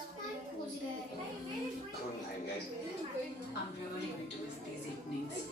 I'm really going to miss these evenings.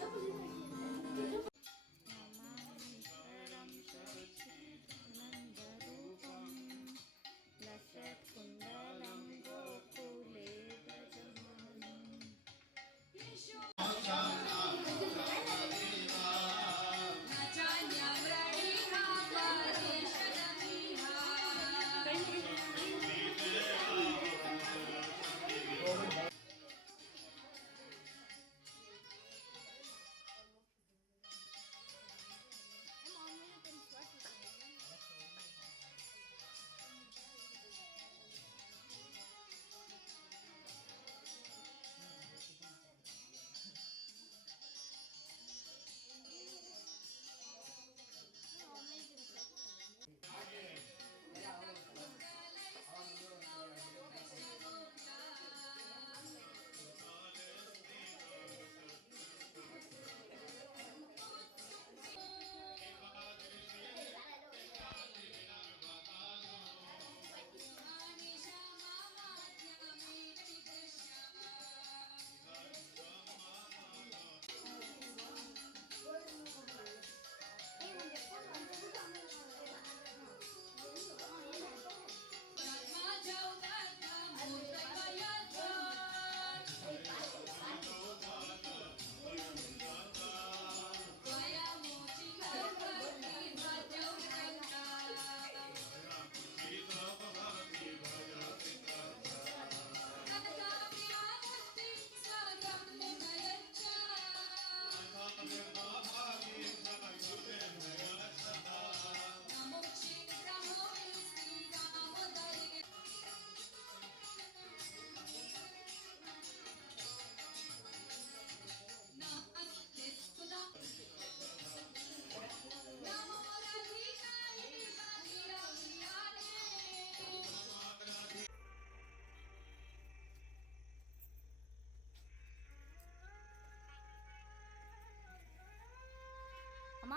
ಅಮ್ಮ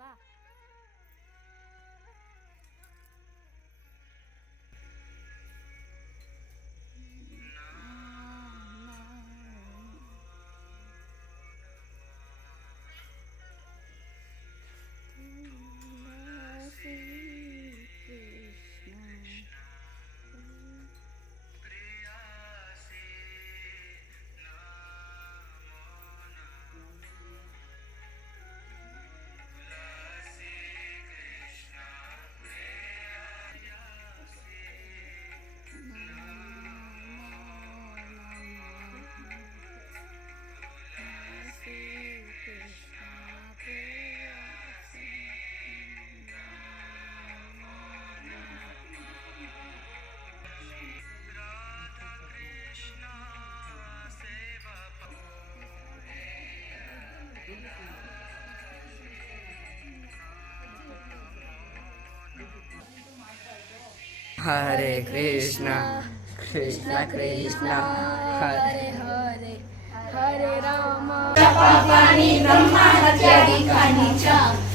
ಬಾ. Hare Krishna, Krishna Krishna, Hare ಹರೆ ಹರೆ ರಾಮ. पापानि ब्रह्माहत्यादिकानि च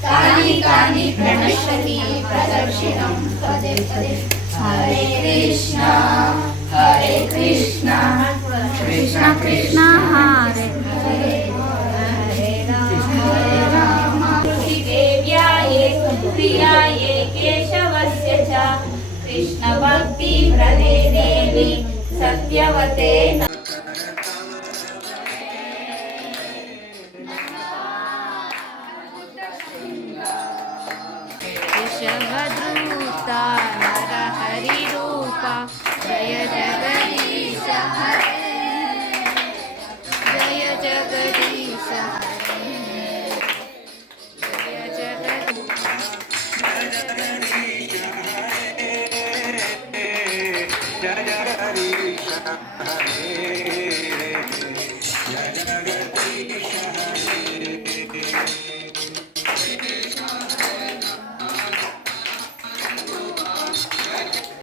तानि तानि प्रणश्यति प्रदर्शिनं पदे पदे हरे कृष्णा कृष्णा कृष्णा हरे हरे हरे राम देव्याये प्रियाये केशवस्य च कृष्णभक्ति प्रदे देवी सत्यवते ಋಷಭದ್ರೂತ ನರಹರಿರೂಪ ಜಯ ಜಗದೀಶ ಹರೇ ಜಯ ಜಗದೀಶ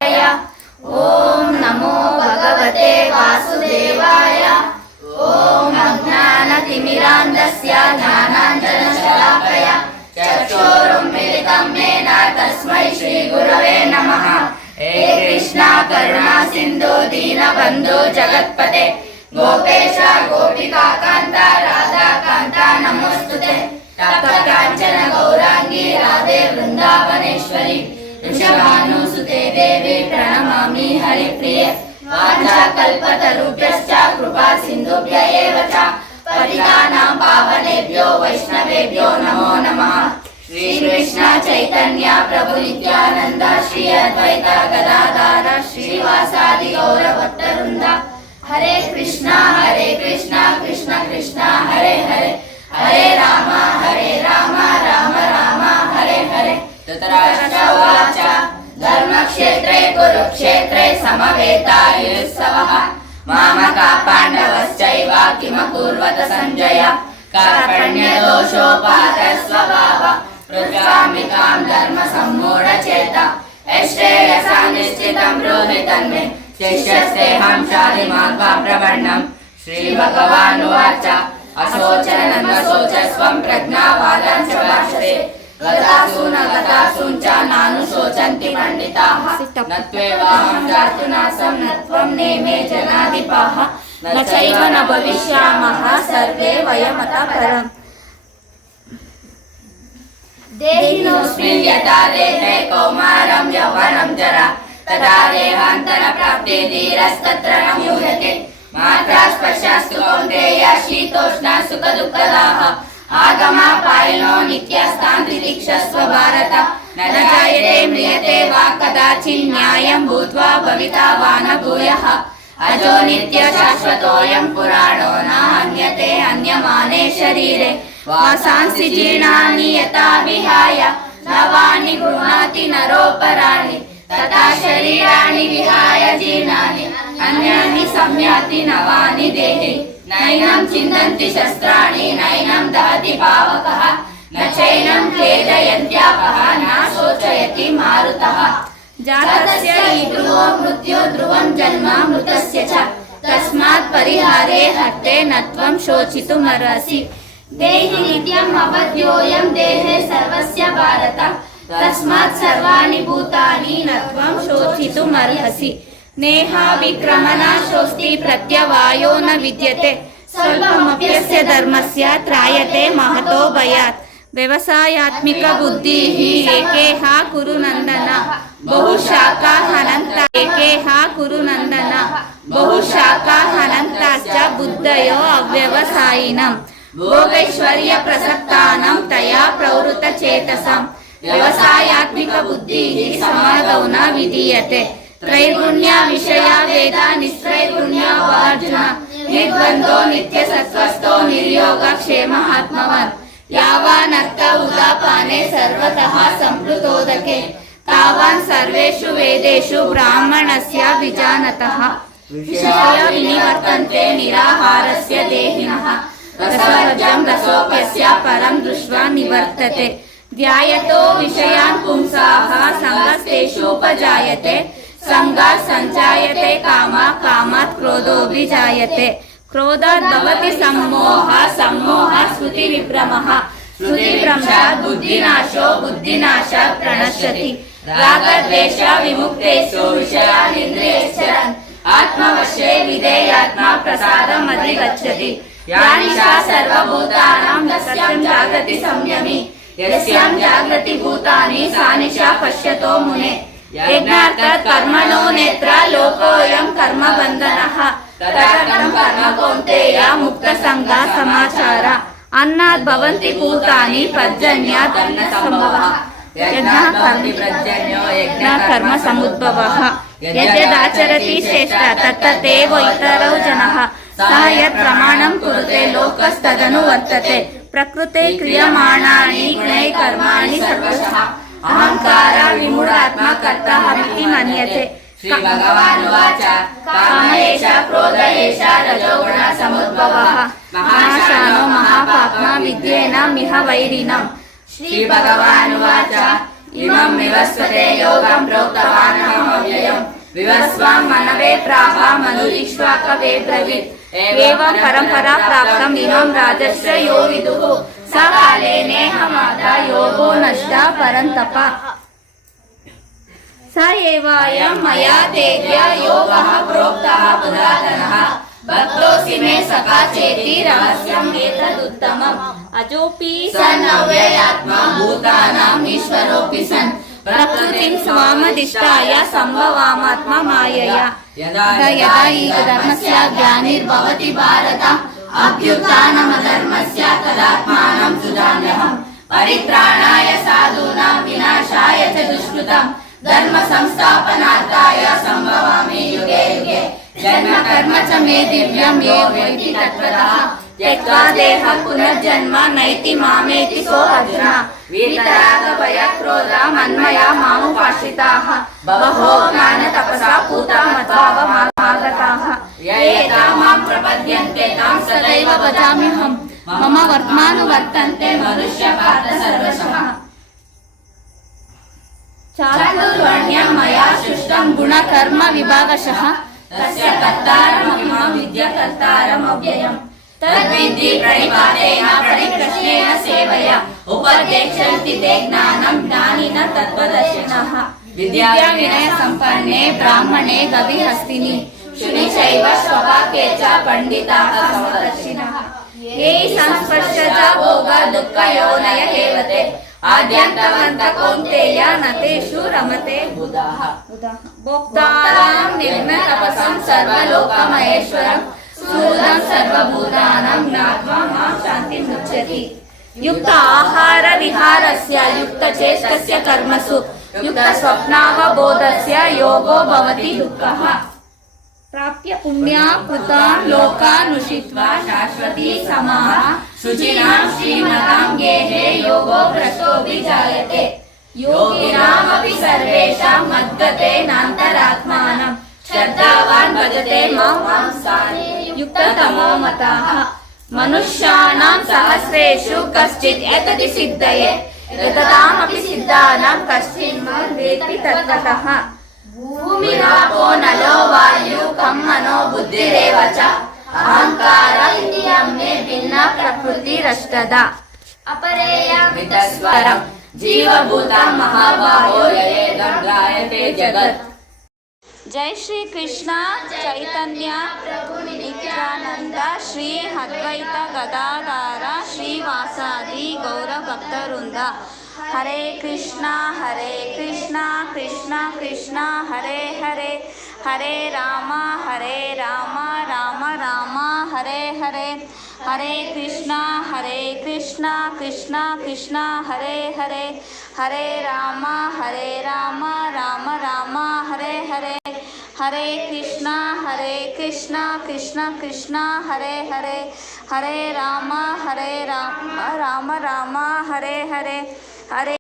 ಜಯ ओम नमो भगवते वासुदेवाय ओम अज्ञानतिमिरान्धस्य ज्ञानाञ्जनशलाकया चक्षुरुन्मिलितं येन तस्मै श्रीगुरवे नमः हे कृष्णा करुणा सिंधु दीनबंधु जगत्पते गोपेश गोपिका कांता राधा कांता नमोस्तुते तप्त कांचन गौरांगी राधे वृंदावनेश्वरी वृषभानुसुते देवी प्रणमामि हरिप्रिये वाञ्छाकल्पतरुभ्यश्च कृपा सिन्धुभ्य एव च पतितानां पावनेभ्यो वैष्णवेभ्यो नमो नमः। श्री कृष्ण चैतन्य प्रभु नित्यानंद श्री अद्वैत गदाधर श्रीवासादि गौर भक्तवृंद हरे कृष्णा कृष्ण कृष्ण हरे हरे हरे राम राम राम हरे हरे। धृतराष्ट्र उवाच धर्मक्षेत्रे कुरुक्षेत्रे समवेतायुत्सवः मामका पाण्डवश्चैव किमकुर्वत सञ्जय कार्पण्यदोषोपातस्वभाव पृथ्वामिकां धर्मसम्मूढचेता यश्रेयसा निश्चितं ब्रूहि तन्मे शिष्यस्तेऽहं शाधिमात्मा प्रपन्नम्। श्रीभगवानुवाच अशोचनमशोचस्वं प्रज्ञावादां च भाषते गतासु न गतासूं च नानुशोचन्ति पण्डिताः न त्वेवाहं जातुनासं न त्वं नेमे जनाधिपाः न चैव न भविष्यामः सर्वे वयमतः परम्। देहिनोऽस्मिन् यथा देहे कौमारं यौवनं जरा तथा देहान्तरप्राप्ते धीरस्तत्र न म्रियते मात्रा स्पर्शास्तु कौन्तेय शीतोष्णा सुखदुःखदाः आगमापायिनो नित्यस्तान्त्रिक्षस्व भारत न जायते म्रियते वा कदाचित् न्यायं भूत्वा भविता वा न भूयः अजो नित्य शाश्वतोऽयं पुराणो न हन्यते हन्यमाने शरीरे वासांसि जीर्णानि यथा विहाय नवानि गृह्णाति नरोपराणि तथा शरीराणि विहाय जीर्णानि अन्यानि संयाति नवानि देहि नैनं छिन्दन्ति शस्त्राणि नैनं दहति पावकः न चैनं खेदयन्त्यापः न शोचयति मारुतः। जातस्य हि ध्रुवो मृत्यो ध्रुवं जन्म मृतस्य च तस्मात् परिहारे हर्ते न त्वं शोचितुमर्हसि। देहि नित्यम् अवध्योऽयं देहे सर्वस्य भारत तस्मात् सर्वाणि भूतानि न त्वं शोचितुमर्हसि। नेहाभिक्रमनाशोऽस्ति प्रत्यवायो न विद्यते स्वल्पमप्यस्य धर्मस्य त्रायते महतो भयात्। व्यवसायात्मिक बुद्धिः एकेह कुरु नन्दन बहुशाखा हनन्ता एकेह कुरु नन्दन बहुशाखा हनन्ताश्च बुद्धयो अव्यवसायिनम् भोगैश्वर्य प्रसक्तानां तया प्रवृत्तचेतसां व्यवसायात्मिक बुद्धिः समादौ न विधीयते। त्रैगुण्य विषया वेदा निस्त्रैगुण्यो अर्जुन निर्द्वन्द्वो नित्यसत्त्वस्थो निर्योगक्षेमः आत्मवान् यावानर्थ उदापाने सर्वतः सम्प्लुतोदके तावान् सर्वेषु वेदेषु ब्राह्मणस्य विजानतः। विषया विनिवर्तन्ते निराहारस्य देहिनः रसवर्जं रसोपस्य परं दृष्ट्वा निवर्तते। ध्यायतो विषयान् पुंसाः सङ्गस्तेषूपजायते संगात् सञ्जायते कामः कामात् क्रोधोऽभिजायते क्रोधात् भवति सम्मोहः सम्मोहात् स्मृतिविभ्रमः स्मृतिभ्रंशात् बुद्धिनाशो बुद्धिनाशात् प्रणश्यति रागद्वेष विमुक्तेषु विषयान् इन्द्रियैश्चरन् आत्मवशे विधेयात्मा प्रसादम् अधिगच्छति। या निशा सर्वभूतानां तस्यां जागृति संयमी यस्यां जागृति भूतानि सा निशा पश्यतो मुने। यज्ञार्थात् कर्मणो नेत्र लोकोऽयं कर्मबन्धनः तदर्थं कर्म कौन्तेय मुक्तसङ्गः समाचार अन्नात् भवन्ति भूतानि पर्जन्यात् अन्नसम्भवः यज्ञः कर्म समुद्भवः यद्यदाचरति श्रेष्ठ तत्तदेव इतरौ जनः सः यत् प्रमाणं कुरुते लोकस्तदनु वर्तते प्रकृते क्रियमाणानि गुणैः कर्माणि सर्वशः अहंकार विमूढात्मा कर्ताहमिति मन्यते। श्री भगवानुवाच काम एष क्रोध एष रजोगुण समुद्भवः महाशानो महापाप्मा विद्येन मिह वैरिणम्। श्री भगवानुवाच इमं विवस्वते योगं प्रोक्तवानहमव्ययम् विवस्वां मनवे प्राह मनुरिक्ष्वाकवे ब्रवीत् एवं परम्परा प्राप्तम् इमं राजर्ष यो विदुः स काले नेहमादा योगो नष्टा परन्तप। स एवायं मया तेभ्य योगः प्रोक्तः पुरातनः भक्तोऽसि मे सखा चेति रहस्यम् एतदुत्तमम् अजोऽपि सन् अव्ययात्मा भूतानाम् ईश्वरोऽपि सन् प्रकृतिं स्वामधिष्ठाय सम्भवामात्मा मायया यदा यदा हि धर्मस्य ग्लानिर्भवति भारत अभ्युत्थानमधर्मस्य तदात्मानं सृजाम्यहम् परित्राणाय साधूनां विनाशाय च दुष्कृतं धर्म संस्थापनार्थाय सम्भवामि युगे युगे जन्म कर्म च मे दिव्यं यो वेत्ति तत्त्वतः त्यक्त्वा देहं पुनर्जन्म नैति मामेति सो अर्जुन वीतरागभयक्रोधा मन्मया मामुपाश्रिताः बहवो ज्ञानतपसा पूता मद्भावमागताः ये मां प्रपद्यन्ते तां सदैव भजाम्यहम् मम वर्त्मानुवर्तन्ते मनुष्यपार्थ सर्वशः चातुर्वर्ण्यं मया सृष्टं गुणकर्म विभागशः तस्य कर्तारमहं विद्या कर्तारमव्ययम् तद्विद्धि प्रणिपातेन प्रणिप्रश्नेन सेवया उपदेशन्ति ते ज्ञानं ज्ञानिनः तत्त्वदर्शिनः विद्याविनय सम्पन्ने ब्राह्मणे गविहस्तिनि शुनि चैव स्वभाके च पण्डिताः समदर्शिनः ये संस्पर्शजा भोग दुःखयोनय हेवते आद्यन्तवन्त कौन्तेय न तेषु रमते बुधाः भोक्तारां निर्मतपसं सर्वलोकमहेश्वरं सुहृदं सर्वभूतानां ज्ञात्वा मां शान्तिमुच्यति युक्त आहार विहारस्य युक्तचेष्टस्य कर्मसु युक्तस्वप्नावबोधस्य योगो भवति दुःखः प्राप्य पुण्या कृतान् लोकानुषित्वा शाश्वती समाः शुचिनां श्रीमतां गेहे योगो भ्रष्टोऽभिजायते योगिनामपि सर्वेषां मद्गतेनान्तरात्मानं श्रद्धावान् भजते मां युक्ततमो मताः मनुष्याणां सहस्रेषु कश्चित् एतदि सिद्धये एतदामपि सिद्धानां कश्चिन् मां वेत्ति तत्त्वतः भूमिरापो नलो वायु कं मनो बुद्धिरेव च अहंकार इत्यं मे भिन्ना प्रकृतिरष्टधा अपरेयमितस्वरं जीवभूतं महाबाहो येदं गायते जगत् जय श्री कृष्ण चैतन्य प्रभु नित्यानंद श्री अद्वैत गदाधर श्रीवासादि गौर भक्तवृंद हरे कृष्णा कृष्णा कृष्णा हरे हरे हरे राम राम राम हरे हरे हरे कृष्णा कृष्णा कृष्णा हरे हरे हरे राम राम राम हरे हरे हरे कृष्णा कृष्णा कृष्णा हरे हरे हरे राम राम राम हरे हरे हरे